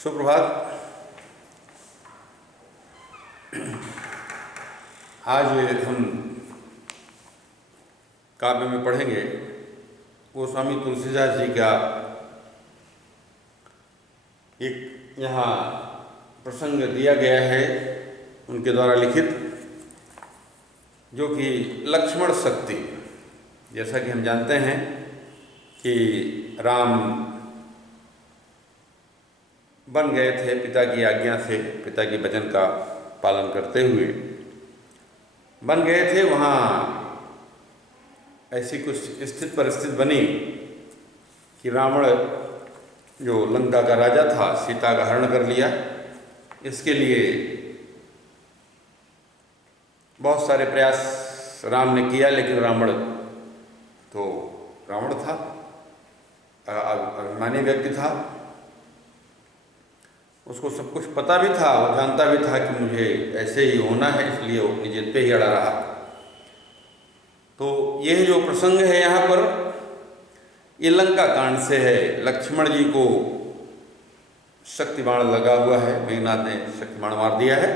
सुप्रभात। आज हम काव्य में पढ़ेंगे गोस्वामी तुलसीदास जी का एक यहाँ प्रसंग दिया गया है उनके द्वारा लिखित, जो कि लक्ष्मण शक्ति। जैसा कि हम जानते हैं कि राम बन गए थे पिता की आज्ञा से, पिता के वचन का पालन करते हुए बन गए थे। वहाँ ऐसी कुछ स्थिति परिस्थिति बनी कि रावण जो लंका का राजा था, सीता का हरण कर लिया। इसके लिए बहुत सारे प्रयास राम ने किया, लेकिन रावण था, अभिमानी व्यक्ति था। उसको सब कुछ पता भी था, वो जानता भी था कि मुझे ऐसे ही होना है, इसलिए वो अपनी जिद पे ही अड़ा रहा। तो यह जो प्रसंग है यहाँ पर, ये लंका कांड से है। लक्ष्मण जी को शक्ति बाण लगा हुआ है, मेघनाथ ने शक्ति बाण मार दिया है,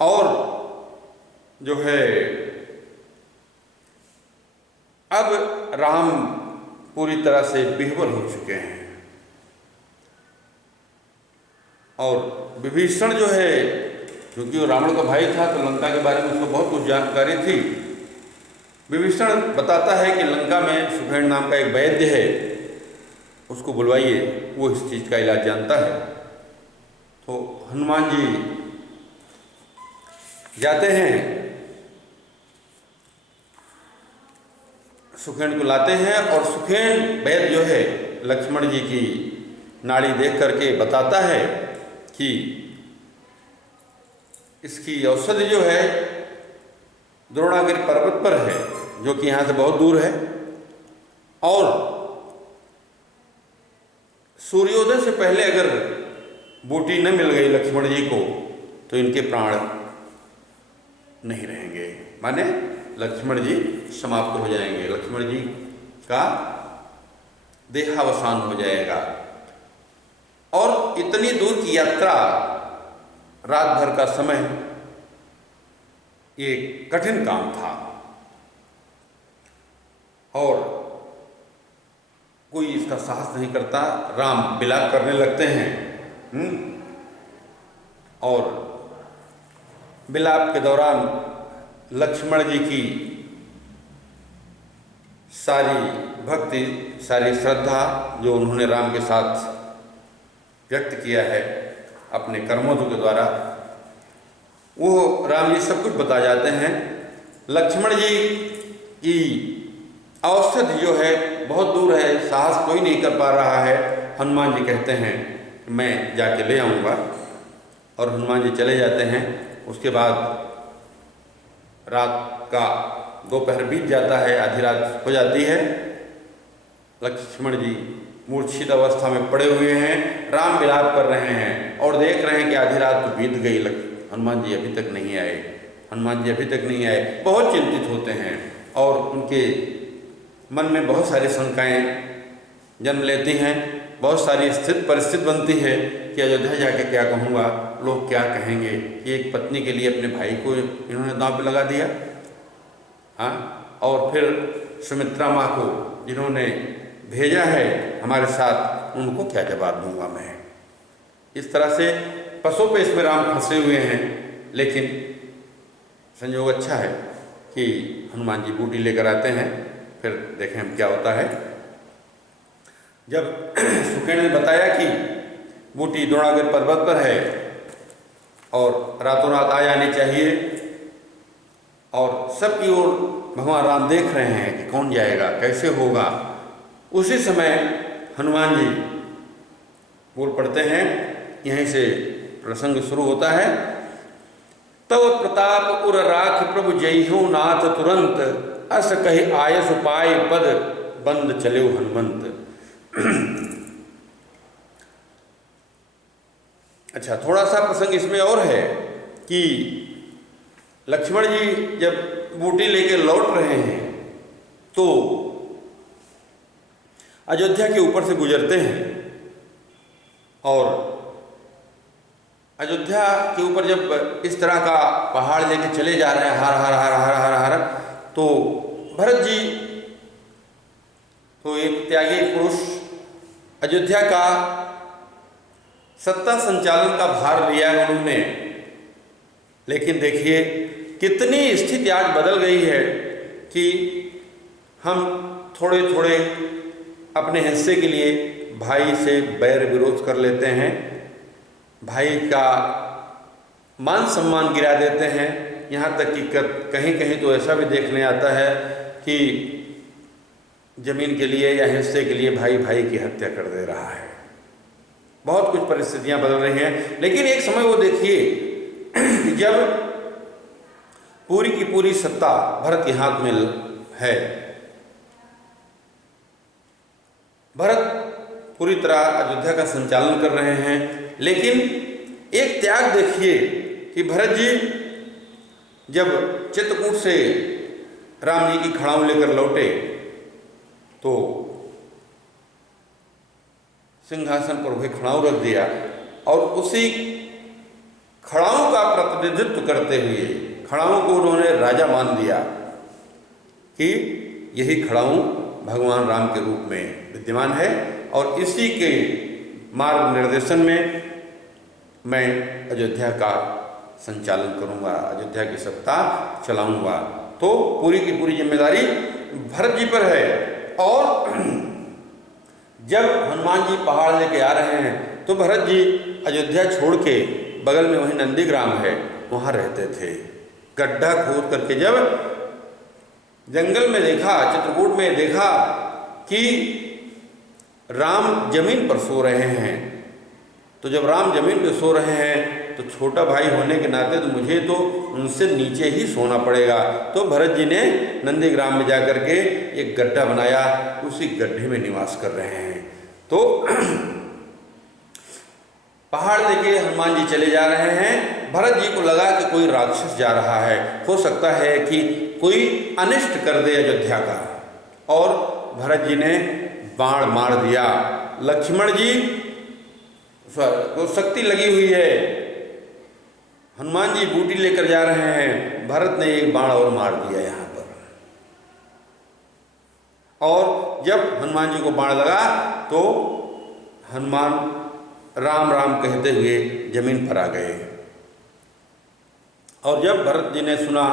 और जो है अब राम पूरी तरह से विह्वल हो चुके हैं। और विभीषण जो है, क्योंकि वो रावण का भाई था तो लंका के बारे में उसको बहुत कुछ जानकारी थी। विभीषण बताता है कि लंका में सुखेन नाम का एक वैद्य है, उसको बुलवाइए, वो इस चीज़ का इलाज जानता है। तो हनुमान जी जाते हैं, सुखेन को लाते हैं, और सुखेन वैद्य जो है लक्ष्मण जी की नाड़ी देख करके बताता है कि इसकी औषधि जो है द्रोणागिरि पर्वत पर है, जो कि यहाँ से बहुत दूर है, और सूर्योदय से पहले अगर बूटी न मिल गई लक्ष्मण जी को तो इनके प्राण नहीं रहेंगे, माने लक्ष्मण जी समाप्त हो जाएंगे, लक्ष्मण जी का देहावसान हो जाएगा। और इतनी दूर की यात्रा, रात भर का समय, ये कठिन काम था, और कोई इसका साहस नहीं करता। राम विलाप करने लगते हैं, और विलाप के दौरान लक्ष्मण जी की सारी भक्ति, सारी श्रद्धा जो उन्होंने राम के साथ व्यक्त किया है अपने कर्मों के द्वारा, वो राम जी सब कुछ बता जाते हैं। लक्ष्मण जी की औषधि जो है बहुत दूर है, साहस कोई नहीं कर पा रहा है। हनुमान जी कहते हैं मैं जाके ले आऊँगा, और हनुमान जी चले जाते हैं। उसके बाद रात का दोपहर बीत जाता है, आधी रात हो जाती है। लक्ष्मण जी मूर्छित अवस्था में पड़े हुए हैं, राम विलाप कर रहे हैं, और देख रहे हैं कि आधी रात तो बीत गई, हनुमान जी अभी तक नहीं आए, हनुमान जी अभी तक नहीं आए। बहुत चिंतित होते हैं, और उनके मन में बहुत सारी शंकाएं जन्म लेती हैं, बहुत सारी स्थिति परिस्थिति बनती है कि अयोध्या जाके क्या कहूँगा, लोग क्या कहेंगे कि एक पत्नी के लिए अपने भाई को इन्होंने दांव पे लगा दिया। हाँ, और फिर सुमित्रा माँ को जिन्होंने भेजा है हमारे साथ, उनको क्या जवाब दूंगा मैं। इस तरह से पसों पे इसमें राम फंसे हुए हैं। लेकिन संयोग अच्छा है कि हनुमान जी बूटी लेकर आते हैं। फिर देखें हम क्या होता है। जब सुखेन ने बताया कि बूटी द्रोणागिरि पर्वत पर है और रातों रात आ जानी चाहिए, और सबकी ओर भगवान राम देख रहे हैं कि कौन जाएगा, कैसे होगा, उसी समय हनुमान जी बोल पड़ते हैं। यहीं से प्रसंग शुरू होता है। तव प्रताप उर राख प्रभु जयहु नाथ तुरंत, अस कहि आयस पाय पद बंद चले हनुमंत। अच्छा, थोड़ा सा प्रसंग इसमें और है कि लक्ष्मण जी जब बूटी लेके लौट रहे हैं तो अयोध्या के ऊपर से गुजरते हैं, और अयोध्या के ऊपर जब इस तरह का पहाड़ लेके चले जा रहे हैं, हर हर हर हर हर हर, तो भरत जी तो एक त्यागी पुरुष अयोध्या का सत्ता संचालन का भार लिया है उन्होंने। लेकिन देखिए कितनी स्थिति आज बदल गई है कि हम थोड़े थोड़े अपने हिस्से के लिए भाई से बैर विरोध कर लेते हैं, भाई का मान सम्मान गिरा देते हैं। यहाँ तक कि कहीं कहीं तो ऐसा भी देखने आता है कि जमीन के लिए या हिस्से के लिए भाई भाई की हत्या कर दे रहा है। बहुत कुछ परिस्थितियां बदल रही हैं। लेकिन एक समय वो देखिए जब पूरी की पूरी सत्ता भरत के हाथ में है, भरत पूरी तरह अयोध्या का संचालन कर रहे हैं। लेकिन एक त्याग देखिए कि भरत जी जब चित्रकूट से राम जी की खड़ाऊ लेकर लौटे तो सिंहासन पर वही खड़ाऊ रख दिया और उसी खड़ाऊ का प्रतिनिधित्व करते हुए खड़ाऊ को उन्होंने राजा मान दिया कि यही खड़ाऊ भगवान राम के रूप में विद्यमान है और इसी के मार्ग निर्देशन में मैं अयोध्या का संचालन करूंगा, अयोध्या की सत्ता चलाऊंगा। तो पूरी की पूरी जिम्मेदारी भरत जी पर है। और जब हनुमान जी पहाड़ लेके आ रहे हैं तो भरत जी अयोध्या छोड़ के बगल में वहीं नंदीग्राम है, वहाँ रहते थे। गड्ढा खोद करके जब जंगल में देखा, चित्रकूट में देखा कि राम जमीन पर सो रहे हैं, तो जब राम जमीन पर सो रहे हैं तो छोटा भाई होने के नाते तो मुझे तो उनसे नीचे ही सोना पड़ेगा। तो भरत जी ने नंदीग्राम में जाकर के एक गड्ढा बनाया, उसी गड्ढे में निवास कर रहे हैं। तो पहाड़ लेके हनुमान जी चले जा रहे हैं। भरत जी को लगा कि कोई राक्षस जा रहा है, हो सकता है कि कोई अनिष्ट कर दे अयोध्या का, और भरत जी ने बाण मार दिया। लक्ष्मण जी को शक्ति लगी हुई है, हनुमान जी बूटी लेकर जा रहे हैं, भरत ने एक बाण और मार दिया यहाँ पर। और जब हनुमान जी को बाण लगा तो हनुमान राम राम कहते हुए जमीन पर आ गए। और जब भरत जी ने सुना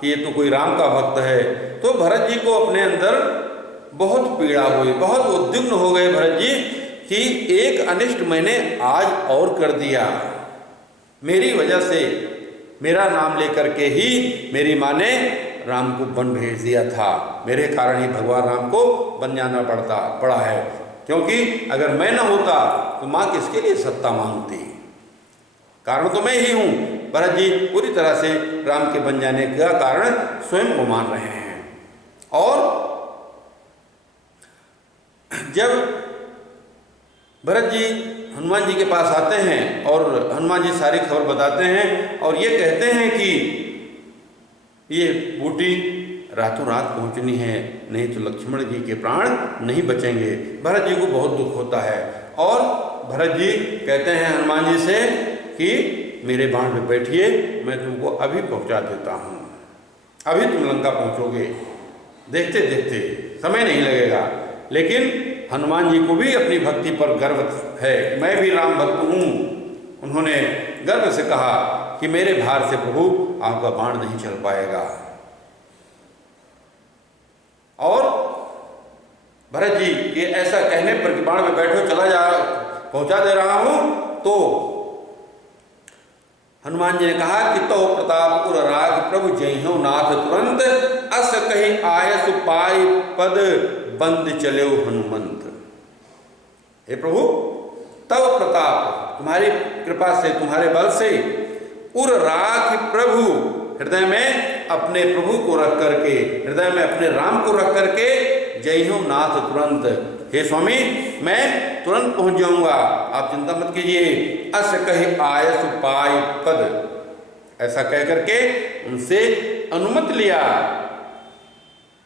कि ये तो कोई राम का भक्त है, तो भरत जी को अपने अंदर बहुत पीड़ा हुई, बहुत उद्विग्न हो गए भरत जी कि एक अनिष्ट मैंने आज और कर दिया। मेरी वजह से, मेरा नाम लेकर के ही मेरी माँ ने राम को वन भेज दिया था, मेरे कारण ही भगवान राम को वन जाना पड़ा है। क्योंकि अगर मैं न होता तो माँ किसके लिए सत्ता मांगती, कारण तो मैं ही हूँ। भरत जी पूरी तरह से राम के बन जाने का कारण स्वयं को मान रहे हैं। और जब भरत जी हनुमान जी के पास आते हैं और हनुमान जी सारी खबर बताते हैं और ये कहते हैं कि ये बूटी रातों रात पहुंचनी है, नहीं तो लक्ष्मण जी के प्राण नहीं बचेंगे। भरत जी को बहुत दुख होता है और भरत जी कहते हैं हनुमान जी से कि मेरे बाण पे बैठिए, मैं तुमको अभी पहुंचा देता हूँ, अभी तुम लंका पहुंचोगे, देखते देखते समय नहीं लगेगा। लेकिन हनुमान जी को भी अपनी भक्ति पर गर्व है, मैं भी राम भक्त हूँ। उन्होंने गर्व से कहा कि मेरे भार से प्रभु आपका बाण नहीं चल पाएगा। और भरत जी ये ऐसा कहने पर कि बाण में बैठो, चला जा, पहुंचा दे रहा हूं, तो हनुमान जी ने कहा कि तो प्रताप उर राग प्रभु जइहो नाथ तुरंत, अस कही आयस पाई पद बंद चले हनुमंत। हे प्रभु, तव प्रताप, तुम्हारी कृपा से, तुम्हारे बल से, उर राग प्रभु, हृदय में अपने प्रभु को रख करके, हृदय में अपने राम को रख करके, जइहो नाथ तुरंत, हे स्वामी मैं तुरंत पहुंच जाऊंगा, आप चिंता मत कीजिए। अस कहे आयस पाई पद, ऐसा कह करके उनसे अनुमति लिया,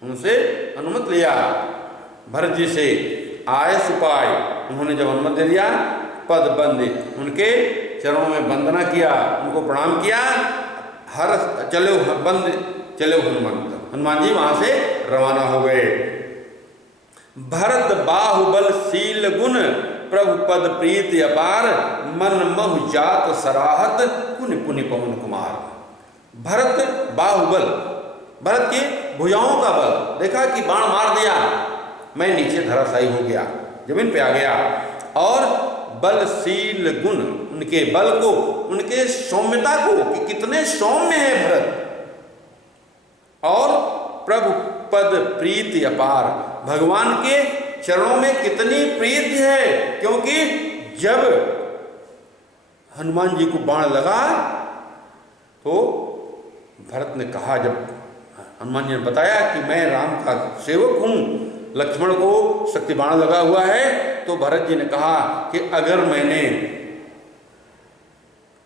उनसे अनुमति लिया। भरत जी से आयस पाए, उन्होंने जब अनुमति दे दिया, पद बंद, उनके चरणों में वंदना किया, उनको प्रणाम किया। हर चलो बंद चलो हनुमान जी वहां से रवाना हो गए। भरत बाहुबल शील गुण प्रभु पद प्रीति अपार मन महु जात सराहत पुनि पुनि पवन कुमार। भरत बाहुबल, भरत की भुजाओं का बल, देखा कि बाण मार दिया, मैं नीचे धराशायी हो गया, जमीन पे आ गया। और बलशील गुण, उनके बल को, उनके सौम्यता को कि कितने सौम्य है भरत। और प्रभु पद प्रीति अपार, भगवान के चरणों में कितनी प्रीति है, क्योंकि जब हनुमान जी को बाण लगा तो भरत ने कहा, जब हनुमान जी ने बताया कि मैं राम का सेवक हूं, लक्ष्मण को शक्ति बाण लगा हुआ है, तो भरत जी ने कहा कि अगर मैंने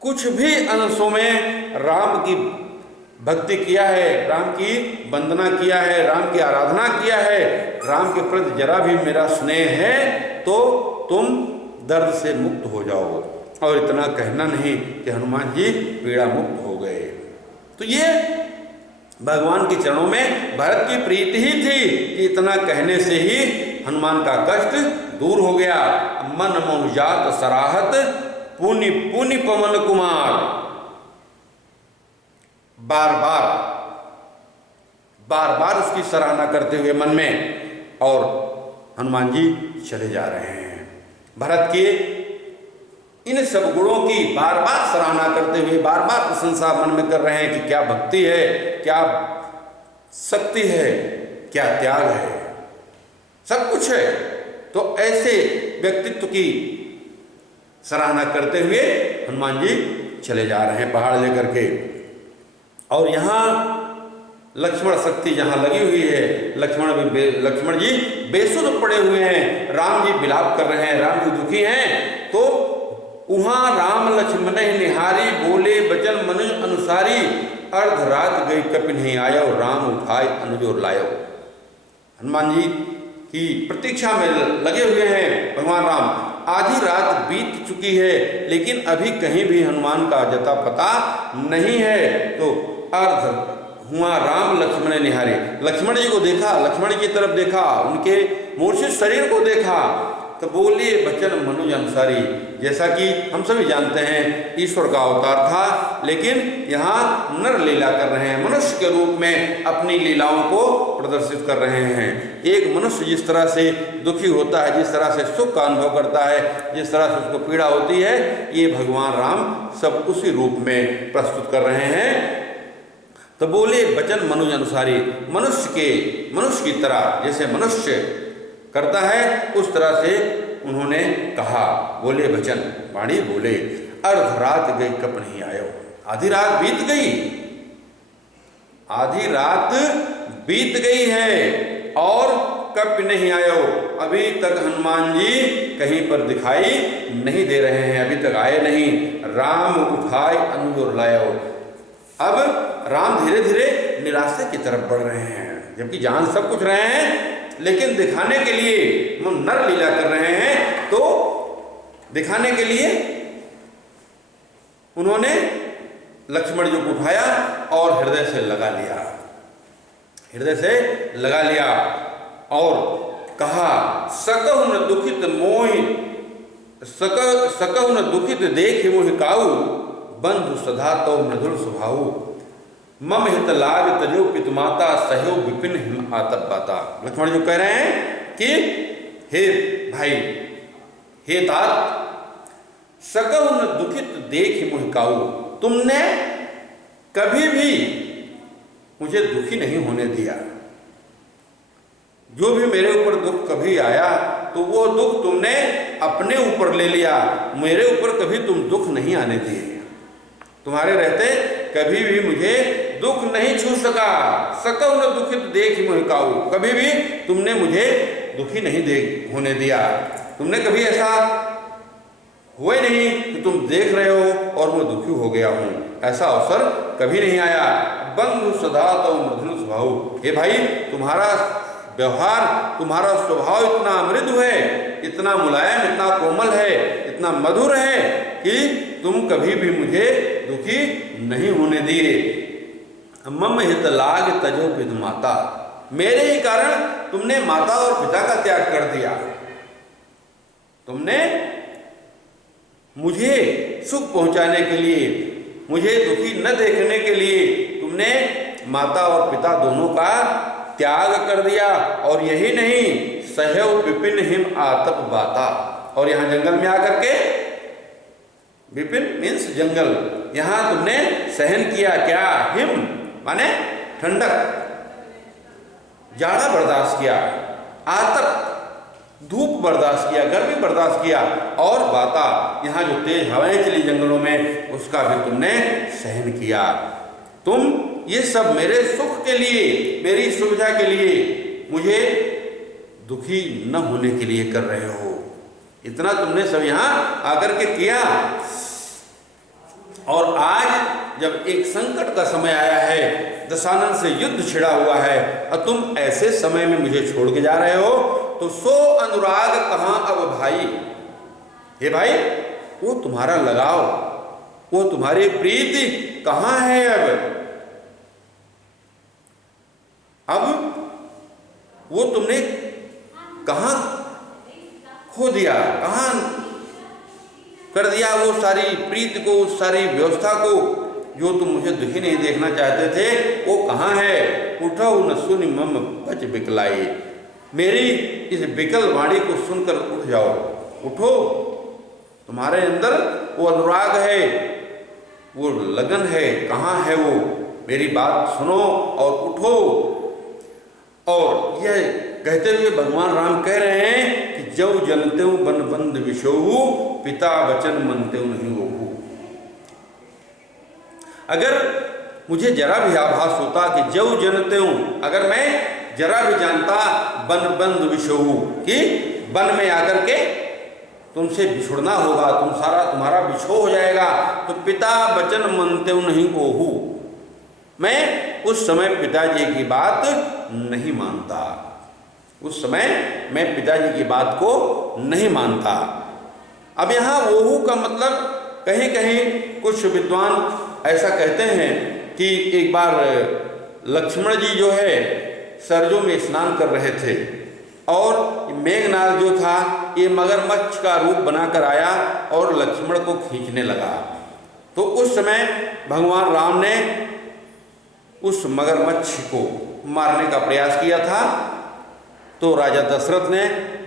कुछ भी अंशों में राम की भक्ति किया है, राम की वंदना किया है, राम की आराधना किया है, राम के प्रति जरा भी मेरा स्नेह है, तो तुम दर्द से मुक्त हो जाओ। और इतना कहना नहीं कि हनुमान जी पीड़ा मुक्त हो गए। तो ये भगवान के चरणों में भरत की प्रीति ही थी कि इतना कहने से ही हनुमान का कष्ट दूर हो गया। मन मोह जात सराहत पुनि पुनि पवन कुमार, बार बार उसकी सराहना करते हुए मन में, और हनुमान जी चले जा रहे हैं। भरत के इन सब गुणों की बार बार सराहना करते हुए, बार बार प्रशंसा मन में कर रहे हैं कि क्या भक्ति है, क्या शक्ति है, क्या त्याग है, सब कुछ है। तो ऐसे व्यक्तित्व की सराहना करते हुए हनुमान जी चले जा रहे हैं पहाड़ लेकर के। और यहाँ लक्ष्मण शक्ति जहाँ लगी हुई है, लक्ष्मण जी बेसुध पड़े हुए हैं, राम जी विलाप कर रहे हैं, राम जी दुखी हैं। तो वहाँ राम लक्ष्मण निहारी बोले बचन मनुज अनुसारी अर्ध रात गई कपि नहीं आयो राम उठाए अनुजोर लायो। हनुमान जी की प्रतीक्षा में लगे हुए हैं भगवान राम। आधी रात बीत चुकी है, लेकिन अभी कहीं भी हनुमान का जता पता नहीं है। तो अर्ध हुआ राम लक्ष्मण निहारे, लक्ष्मण जी को देखा, लक्ष्मण की तरफ देखा, उनके मूर्छित शरीर को देखा, तो बोले बचन मनुज अनुसारी। जैसा कि हम सभी जानते हैं ईश्वर का अवतार था, लेकिन यहाँ नर लीला कर रहे हैं, मनुष्य के रूप में अपनी लीलाओं को प्रदर्शित कर रहे हैं। एक मनुष्य जिस तरह से दुखी होता है, जिस तरह से सुख का अनुभव करता है, जिस तरह से उसको पीड़ा होती है, ये भगवान राम सब उसी रूप में प्रस्तुत कर रहे हैं। तो बोले बचन मनुज अनुसारी, मनुष्य की तरह जैसे मनुष्य करता है उस तरह से उन्होंने कहा, बोले वचन वाणी बोले। अर्ध रात गई कप नहीं आयो, आधी रात बीत गई, आधी रात बीत गई है और कप नहीं आयो, अभी तक हनुमान जी कहीं पर दिखाई नहीं दे रहे हैं, अभी तक आए नहीं। राम उठाए अनुजोर लायो, अब राम धीरे धीरे निराशा की तरफ बढ़ रहे हैं, जबकि जान सब कुछ रहे हैं, लेकिन दिखाने के लिए वो नर लीला कर रहे हैं। तो दिखाने के लिए उन्होंने लक्ष्मण जी को उठाया और हृदय से लगा लिया और कहा, सकहु न दुखित मोहि सकहु न दुखित देख मोहि काऊ बंधु सधा तो मृदुल स्वभाव मम हित लाग तजो पितु माता सहयो विपिन हिम आतप बाता। लक्ष्मण जी कह रहे हैं कि हे भाई, हे तात, सकहु न दुखित देख मोहि काऊ, तुमने कभी भी मुझे दुखी नहीं होने दिया। जो भी मेरे ऊपर दुख कभी आया तो वो दुख तुमने अपने ऊपर ले लिया, मेरे ऊपर कभी तुम दुख नहीं आने दिए। तुम्हारे रहते कभी भी मुझे दुख नहीं छू सका। सकहु न दुखित देख मोहि काऊ, कभी भी तुमने मुझे दुखी नहीं होने दिया। तुमने कभी ऐसा हुए नहीं कि तुम देख रहे हो और मैं दुखी हो गया हूँ, ऐसा अवसर कभी नहीं आया। बंधु सदा तो मृदुल स्वभाव, हे भाई, तुम्हारा व्यवहार, तुम्हारा स्वभाव इतना मृदु है, इतना मुलायम, इतना कोमल है, इतना मधुर है कि तुम कभी भी मुझे दुखी नहीं होने दिए। मम हित लाग तजो पितु माता, मेरे ही कारण तुमने माता और पिता का त्याग कर दिया। तुमने मुझे सुख पहुंचाने के लिए, मुझे दुखी न देखने के लिए तुमने माता और पिता दोनों का त्याग कर दिया। और यही नहीं, सहव विपिन हिम आतप बाता, और यहां जंगल में आकर के, विपिन मीन्स जंगल, यहां तुमने सहन किया क्या? हिम माने ठंडक, जाड़ा बर्दाश्त किया, आतप धूप बर्दाश्त किया, गर्मी बर्दाश्त किया, और बाता यहाँ जो तेज हवाएं चली जंगलों में उसका भी तुमने सहन किया। तुम ये सब मेरे सुख के लिए, मेरी सुविधा के लिए, मुझे दुखी न होने के लिए कर रहे हो। इतना तुमने सब यहाँ आकर के किया। और आज जब एक संकट का समय आया है, दशानन से युद्ध छिड़ा हुआ है, और तुम ऐसे समय में मुझे छोड़ के जा रहे हो, तो सो अनुराग कहाँ अब भाई। हे भाई, वो तुम्हारा लगाव, वो तुम्हारी प्रीति कहाँ है अब वो तुमने कहाँ खो दिया, कहाँ कर दिया वो सारी प्रीति को, उस सारी व्यवस्था को जो तुम मुझे दुखी नहीं देखना चाहते थे, वो कहाँ है? उठो न सुनि मम बच बिकलाई, मेरी इस बिकल वाणी को सुनकर उठ जाओ। उठो, तुम्हारे अंदर वो अनुराग है, वो लगन है, कहाँ है वो? मेरी बात सुनो और उठो। और यह कहते हुए भगवान राम कह रहे हैं कि जब जनते बन बंद विशोहु, पिता वचन मनते नहीं ओहु। अगर मुझे जरा भी आभास होता कि जब जनते हूं, अगर मैं जरा भी जानता बन बंद विशोहु कि वन में आकर के तुमसे बिछुड़ना होगा, तुम्हारा बिछो हो जाएगा, तो पिता वचन मनते नहीं ओहु, मैं उस समय पिताजी की बात नहीं मानता। उस समय मैं पिताजी की बात को नहीं मानता। अब यहाँ ओहू का मतलब कहीं कहीं कुछ विद्वान ऐसा कहते हैं कि एक बार लक्ष्मण जी जो है सरजू में स्नान कर रहे थे, और मेघनाद जो था ये मगरमच्छ का रूप बनाकर आया और लक्ष्मण को खींचने लगा। तो उस समय भगवान राम ने उस मगरमच्छ को मारने का प्रयास किया था, तो राजा दशरथ ने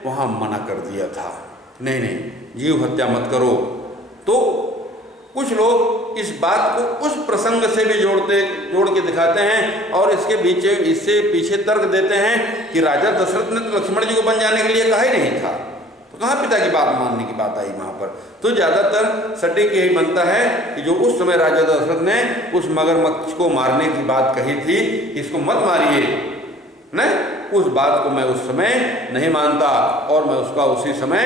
वहाँ मना कर दिया था, नहीं नहीं, जीव हत्या मत करो। तो कुछ लोग इस बात को उस प्रसंग से भी जोड़ के दिखाते हैं, और इससे पीछे तर्क देते हैं कि राजा दशरथ ने तो लक्ष्मण जी को बन जाने के लिए कहा ही नहीं था, तो कहाँ पिता की बात मानने की बात आई वहाँ पर? तो ज़्यादातर सटीक यही बनता है कि जो उस समय राजा दशरथ ने उस मगरमच्छ को मारने की बात कही थी, इसको मत मारिए, नहीं, उस बात को मैं उस समय नहीं मानता, और मैं उसका उसी समय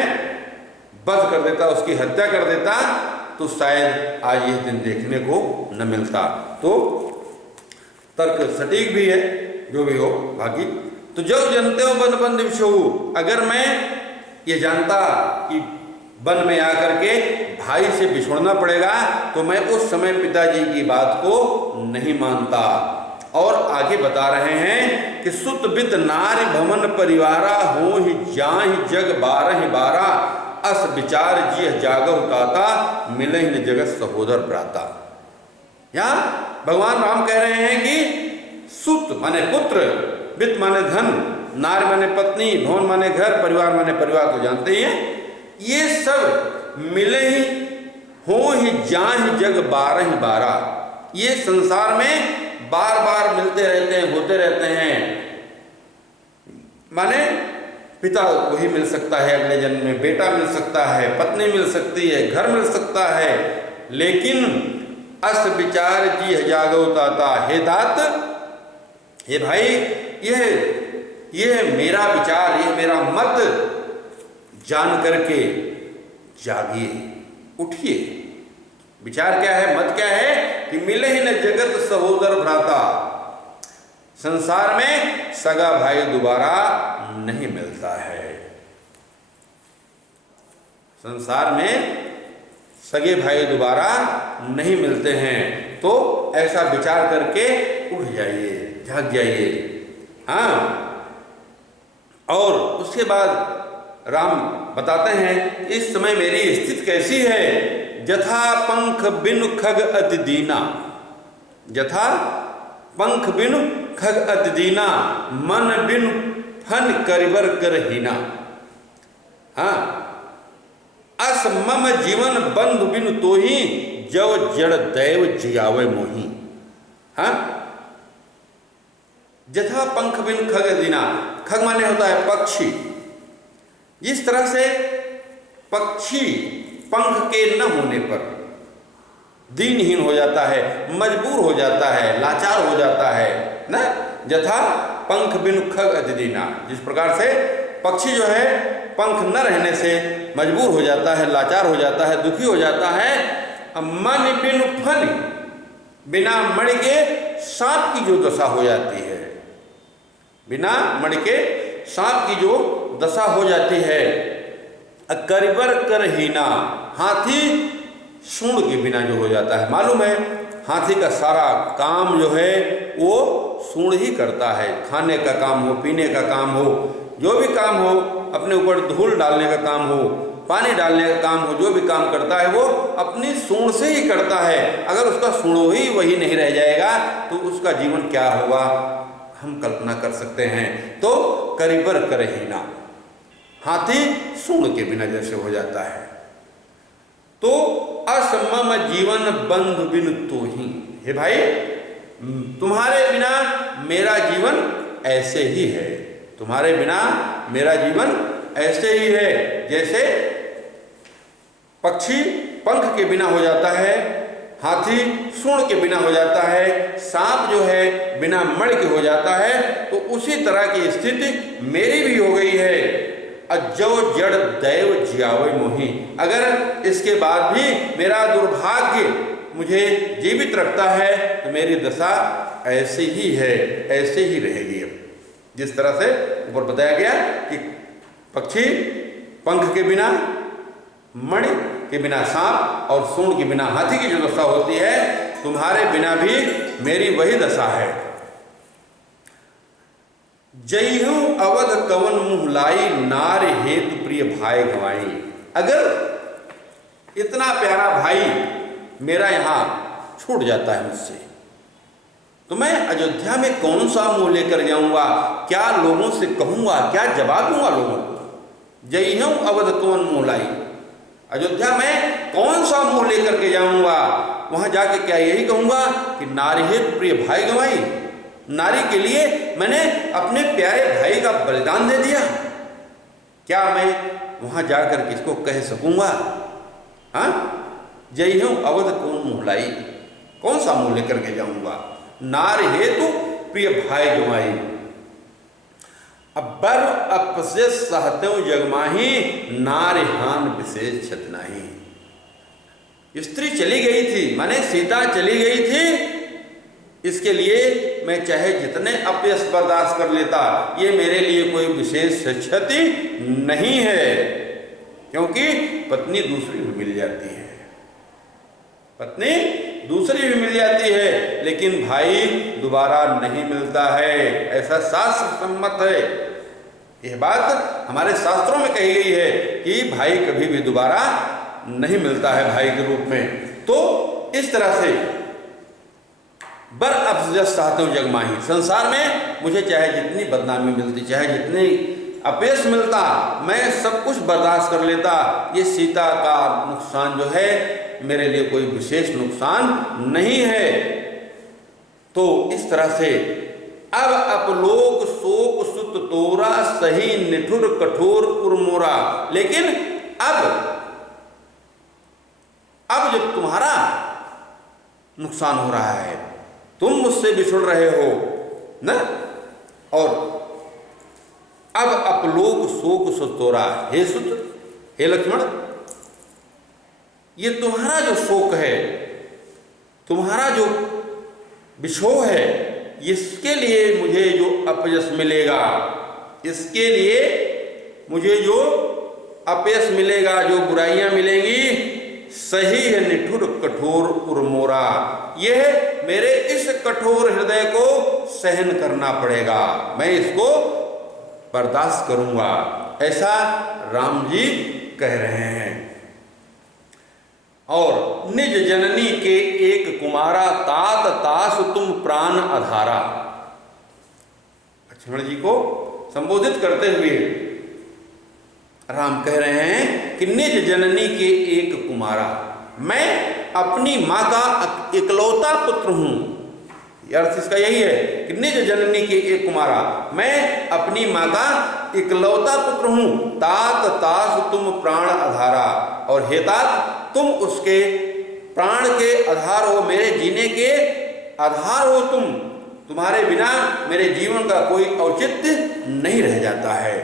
वध कर देता, उसकी हत्या कर देता, तो शायद आज यह दिन देखने को न मिलता। तो तर्क सटीक भी है, जो भी हो बाकी। तो जब जनते हो बन बंद विशोहु, अगर मैं ये जानता कि वन में आकर के भाई से बिछुड़ना पड़ेगा, तो मैं उस समय पिताजी की बात को नहीं मानता। और आगे बता रहे हैं कि सुत बित नारी भवन परिवारा हो ही जाहि जग 12 अस विचार जी जागव ताता मिले ही जगत सहोदर भ्राता। यहाँ भगवान राम कह रहे हैं कि सुत माने पुत्र, वित्त माने धन, नारी माने पत्नी, भवन माने घर, परिवार माने परिवार, तो जानते ही हैं। ये सब मिले ही हो ही जाहि जग 12, ये संसार में बार बार मिलते रहते हैं, होते रहते हैं। माने पिता वही मिल सकता है अगले जन्म में, बेटा मिल सकता है, पत्नी मिल सकती है, घर मिल सकता है, लेकिन अस विचार जी जागो ताता, हे तात, हे भाई, यह मेरा विचार, यह मेरा मत जान करके जागिए, उठिए। विचार क्या है, मत क्या है कि मिले ही न जगत सहोदर भ्राता, संसार में सगा भाई दोबारा नहीं मिलता है। संसार में सगे भाई दोबारा नहीं मिलते हैं। तो ऐसा विचार करके उठ जाइए, जाग जाइए। हाँ, और उसके बाद राम बताते हैं इस समय मेरी स्थिति कैसी है। जथा पंख बिनु खग अति दीना, जथा पंख बिनु खग अति दीना, मन बिनु फन करिबर करहीना। हाँ, अस मम जीवन बंधु बिनु तोही, जव जड़ दैव जियावे मोही। हाँ, जथा पंख बिनु खग दीना, खग माने होता है पक्षी। जिस तरह से पक्षी पंख के न होने पर दीनहीन हो जाता है, मजबूर हो जाता है, लाचार हो जाता है ना, जथा पंख बिनु खग अति दीना। जिस प्रकार से पक्षी जो है पंख न रहने से मजबूर हो जाता है, लाचार हो जाता है, दुखी हो जाता है। मन बिनु फन, बिना मणि के सांप की जो दशा हो जाती है, बिना मणि के सांप की जो दशा हो जाती है। करिबर करहीना, हाथी सूंड के बिना जो हो जाता है। मालूम है हाथी का सारा काम जो है वो सूंड ही करता है। खाने का काम हो, पीने का काम हो, जो भी काम हो, अपने ऊपर धूल डालने का काम हो, पानी डालने का काम हो, जो भी काम करता है वो अपनी सूंड से ही करता है। अगर उसका सूंड ही वही नहीं रह जाएगा तो उसका जीवन क्या होगा हम कल्पना कर सकते हैं। तो करिबर करहीना, हाथी सूंड के बिना जैसे हो जाता है। तो असमम जीवन बंधु बिनु तोही, हे भाई तुम्हारे बिना मेरा जीवन ऐसे ही है, तुम्हारे बिना मेरा जीवन ऐसे ही है। जैसे पक्षी पंख के बिना हो जाता है, हाथी सूंड के बिना हो जाता है, सांप जो है बिना मणि के हो जाता है, तो उसी तरह की स्थिति मेरी भी हो गई है। अजो जड़ दैव जियावे मोही, अगर इसके बाद भी मेरा दुर्भाग्य मुझे जीवित रखता है तो मेरी दशा ऐसे ही है, ऐसे ही रहेगी। जिस तरह से ऊपर बताया गया कि पक्षी पंख के बिना, मणि के बिना सांप और सूंड के बिना हाथी की जो दशा होती है, तुम्हारे बिना भी मेरी वही दशा है। जयहु अवध कवन मुँह लाई, नार हेतु प्रिय भाई गवाई। अगर इतना प्यारा भाई मेरा यहाँ छूट जाता है मुझसे, तो मैं अयोध्या में कौन सा मुंह लेकर जाऊंगा, क्या लोगों से कहूंगा, क्या जवाब दूंगा लोगों को। जयहु अवध कवन मुँह लाई, अयोध्या में कौन सा मुंह लेकर के जाऊंगा, वहां जाके क्या यही कहूंगा कि नारी हेतु प्रिय भाई गवाई, नारी के लिए मैंने अपने प्यारे भाई का बलिदान दे दिया। क्या मैं वहां जाकर किसको कह सकूंगा। हाँ, जयहु अवध कौन मुँह लाई, कौन सा मुंह लेकर के जाऊंगा। नारी हेतु प्रिय भाई गवाई, अब्बर अपसे सहते जगमाही, नारिहान विशेष छत नाही। स्त्री चली गई थी, माने सीता चली गई थी, इसके लिए मैं चाहे जितने अपयश बर्दाश्त कर लेता, ये मेरे लिए कोई विशेष क्षति नहीं है, क्योंकि पत्नी दूसरी भी मिल जाती है, पत्नी दूसरी भी मिल जाती है, लेकिन भाई दोबारा नहीं मिलता है, ऐसा शास्त्र सम्मत है। यह बात हमारे शास्त्रों में कही गई है कि भाई कभी भी दोबारा नहीं मिलता है भाई के रूप में। तो इस तरह से बर अफजस चाहते हूँ जगमाही, संसार में मुझे चाहे जितनी बदनामी मिलती, चाहे जितनी अपयश मिलता, मैं सब कुछ बर्दाश्त कर लेता। ये सीता का नुकसान जो है मेरे लिए कोई विशेष नुकसान नहीं है। तो इस तरह से अब अपलोक शोक सुत तोरा, सही निठुर कठोर उर्मोरा। लेकिन अब जब तुम्हारा नुकसान हो रहा है, तुम मुझसे बिछुड़ रहे हो ना, और अब अपलोक शोक सुत तोरा, हे सुत, हे लक्ष्मण, ये तुम्हारा जो शोक है, तुम्हारा जो विछोह है, इसके लिए मुझे जो अपयश मिलेगा, इसके लिए मुझे जो अपयश मिलेगा, जो बुराइयां मिलेंगी, सही है निठुर कठोर उर्मोरा, यह मेरे इस कठोर हृदय को सहन करना पड़ेगा, मैं इसको बर्दाश्त करूंगा, ऐसा राम जी कह रहे हैं। और निज जननी के एक कुमारा, तात तास तुम प्राण अधारा। लक्ष्मण जी को संबोधित करते हुए राम कह रहे हैं कि निज जननी के एक कुमारा, मैं अपनी माँ का इकलौता पुत्र हूं। अर्थ इसका यही है कि निज जननी के एक कुमारा, मैं अपनी माँ का इकलौता पुत्र हूं। तात तास तुम प्राण आधारा, और हे तात तुम उसके प्राण के आधार हो, मेरे जीने के आधार हो तुम, तुम्हारे बिना मेरे जीवन का कोई औचित्य नहीं रह जाता है।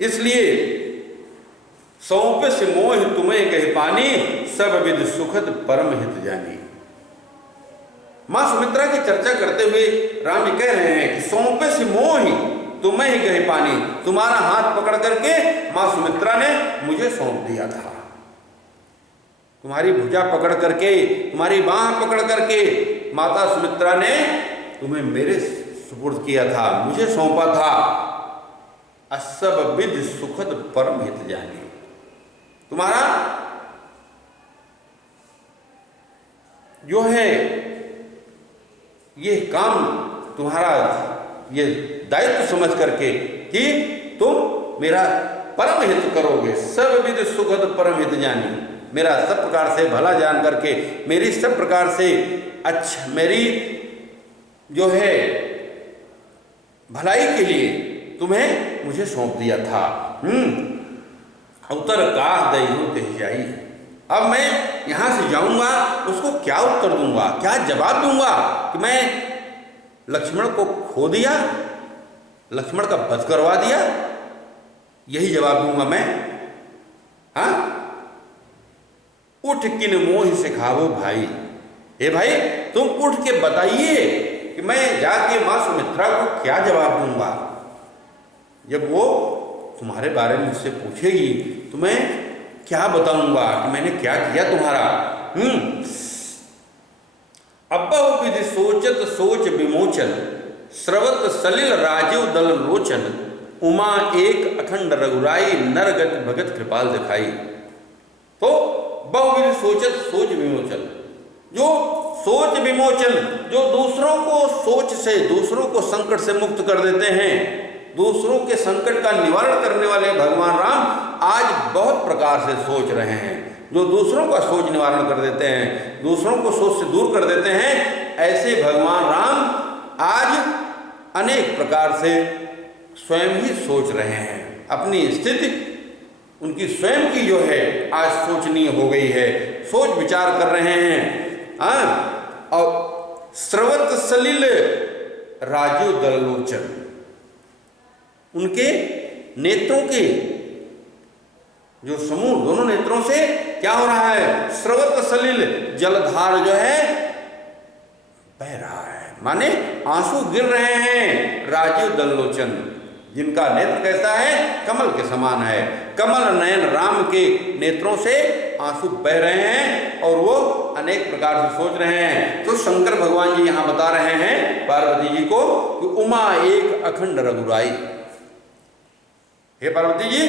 इसलिए सौंपे से मोह तुम्हें कह पानी, सब विद सुखद परम हित जानी। मां सुमित्रा की चर्चा करते हुए राम जी कह रहे हैं कि सौंपे से मोह तुम्हें ही कह पानी, तुम्हारा हाथ पकड़ करके मां सुमित्रा ने मुझे सौंप दिया था। तुम्हारी भुजा पकड़ करके, तुम्हारी बांह पकड़ करके माता सुमित्रा ने तुम्हें मेरे सुपुर्द किया था, मुझे सौंपा था। असब विद सुखद परम हित जानी, तुम्हारा जो है ये काम, तुम्हारा ये दायित्व समझ करके कि तुम मेरा परम हित करोगे। सब विद सुखद परम हित जानी, मेरा सब प्रकार से भला जान करके, मेरी सब प्रकार से अच्छा, मेरी जो है भलाई के लिए तुम्हें मुझे सौंप दिया था। उत्तर काह दई कही जाई, अब मैं यहां से जाऊंगा, उसको क्या उत्तर दूंगा, क्या जवाब दूंगा कि मैं लक्ष्मण को खो दिया, लक्ष्मण का वध करवा दिया, यही जवाब दूंगा मैं। हाँ, उठ किन मोह सिखावो भाई, ए भाई तुम उठ के बताइए कि मैं जाके मां सुमित्रा को क्या जवाब दूंगा। जब वो तुम्हारे बारे में मुझसे पूछेगी तो मैं क्या बताऊंगा कि मैंने क्या किया तुम्हारा। अब्बा विधि सोचत सोच विमोचन, स्रवत सलिल राजीव दल लोचन, उमा एक अखंड रघुराई, नरगत भगत कृपाल दिखाई। तो बहुविधि सोचत सोच विमोचन, जो सोच विमोचन, जो दूसरों को सोच से, दूसरों को संकट से मुक्त कर देते हैं, दूसरों के संकट का निवारण करने वाले भगवान राम आज बहुत प्रकार से सोच रहे हैं। जो दूसरों का सोच निवारण कर देते हैं, दूसरों को सोच से दूर कर देते हैं, ऐसे भगवान राम आज अनेक प्रकार से स्वयं ही सोच रहे हैं। अपनी स्थिति उनकी स्वयं की जो है आज सोचनीय हो गई है, सोच विचार कर रहे हैं। और स्रवत सलिल राजीव दललोचन, उनके नेत्रों के जो समूह, दोनों नेत्रों से क्या हो रहा है, स्रवत सलिल जलधार जो है बह रहा है, माने आंसू गिर रहे हैं। राजीव दललोचन, जिनका नेत्र कैसा है, कमल के समान है, कमल नयन राम के नेत्रों से आंसू बह रहे हैं और वो अनेक प्रकार से सोच रहे हैं। तो शंकर भगवान जी यहां बता रहे हैं पार्वती जी को कि उमा एक अखंड रघुराई, हे पार्वती जी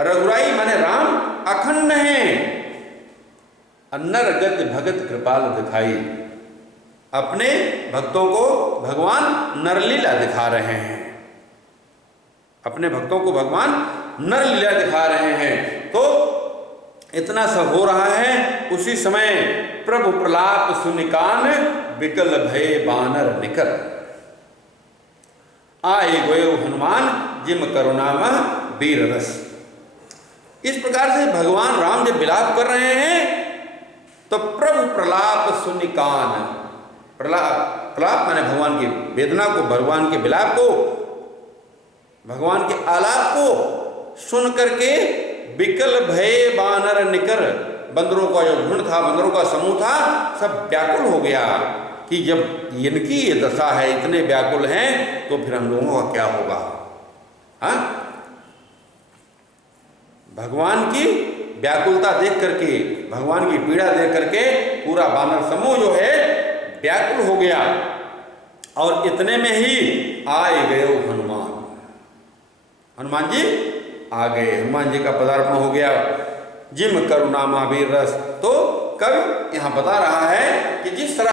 रघुराई माने राम अखंड है, नरगत भगत कृपाल दिखाई, अपने भक्तों को भगवान नरलीला दिखा रहे हैं, अपने भक्तों को भगवान नरलीला दिखा रहे हैं। तो इतना सब हो रहा है, उसी समय प्रभु प्रलाप सुनिकान, विकल भय बानर निकर, आए गयो हनुमान जिम करुणामा वीर रस। इस प्रकार से भगवान राम जब विलाप कर रहे हैं तो प्रभु प्रलाप सुनिकान, प्रलाप माने भगवान की वेदना को, भगवान के विलाप को, भगवान के आलाप को सुन करके विकल भय बानर निकर, बंदरों का जो झुंड था, बंदरों का समूह था, सब व्याकुल हो गया कि जब इनकी ये दशा है, इतने व्याकुल हैं, तो फिर हम लोगों का क्या होगा। हाँ, भगवान की व्याकुलता देख करके, भगवान की पीड़ा देख करके पूरा वानर समूह जो है व्याकुल हो गया। और इतने में ही आए गए हनुमान, हनुमान जी आ गए, हनुमान जी का पदार्पण हो गया। जिम करुणा महावीर रस। तो कवि यहाँ बता रहा है कि जिस तरह